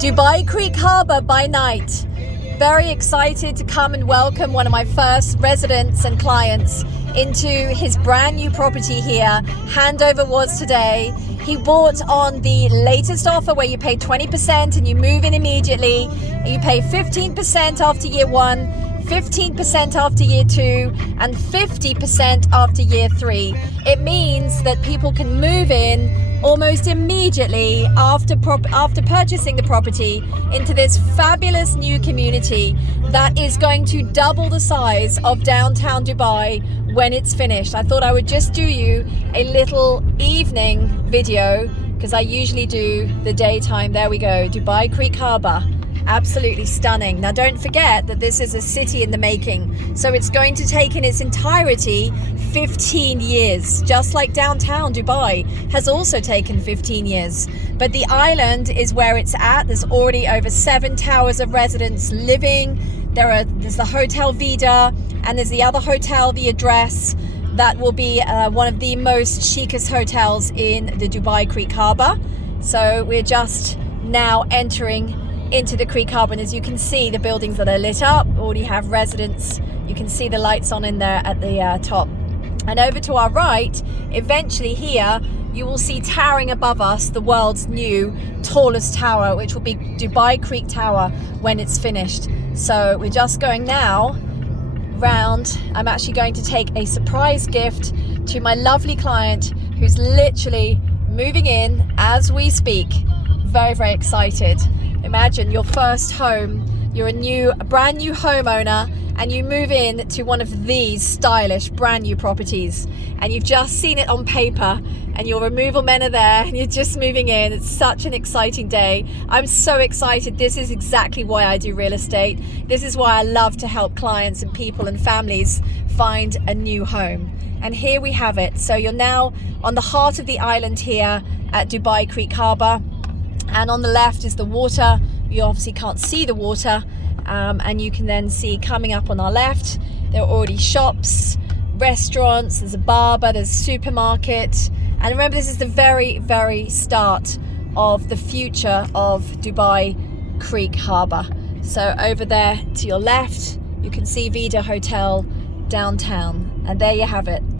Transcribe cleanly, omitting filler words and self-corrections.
Dubai Creek Harbour by night. Very excited to come and welcome one of my first residents and clients into his brand new property here. Handover was today. He bought on the latest offer where you pay 20% and you move in immediately. You pay 15% after year 1, 15% after year 2, and 50% after year 3. It means that people can move in almost immediately after purchasing the property into this fabulous new community that is going to double the size of downtown Dubai when it's finished. I thought I would just do you a little evening video because I usually do the daytime. There we go, Dubai Creek Harbour. Absolutely stunning. Now don't forget that this is a city in the making, so it's going to take in its entirety 15 years, just like downtown Dubai has also taken 15 years. But the island is where it's at. There's already over 7 towers of residents living. There's the Hotel Vida, and there's the other hotel, the Address, that will be one of the most chicest hotels in the Dubai Creek Harbour. So we're just now entering into the Creek Harbour, and as you can see, the buildings that are lit up already have residents. You can see the lights on in there at the top. And over to our right, eventually here, you will see towering above us the world's new tallest tower, which will be Dubai Creek Tower when it's finished. So we're just going now round. I'm actually going to take a surprise gift to my lovely client who's literally moving in as we speak. Very, very excited. Imagine your first home. You're a brand new homeowner and you move in to one of these stylish brand new properties, and you've just seen it on paper and your removal men are there and you're just moving in. It's such an exciting day. I'm so excited. This is exactly why I do real estate. This is why I love to help clients and people and families find a new home. And here we have it. So you're now on the heart of the island here at Dubai Creek Harbour. And on the left is the water. You obviously can't see the water, and you can then see coming up on our left, there are already shops, restaurants, there's a barber, there's a supermarket. And remember, this is the very, very start of the future of Dubai Creek Harbour. So over there to your left, you can see Vida Hotel downtown, and there you have it.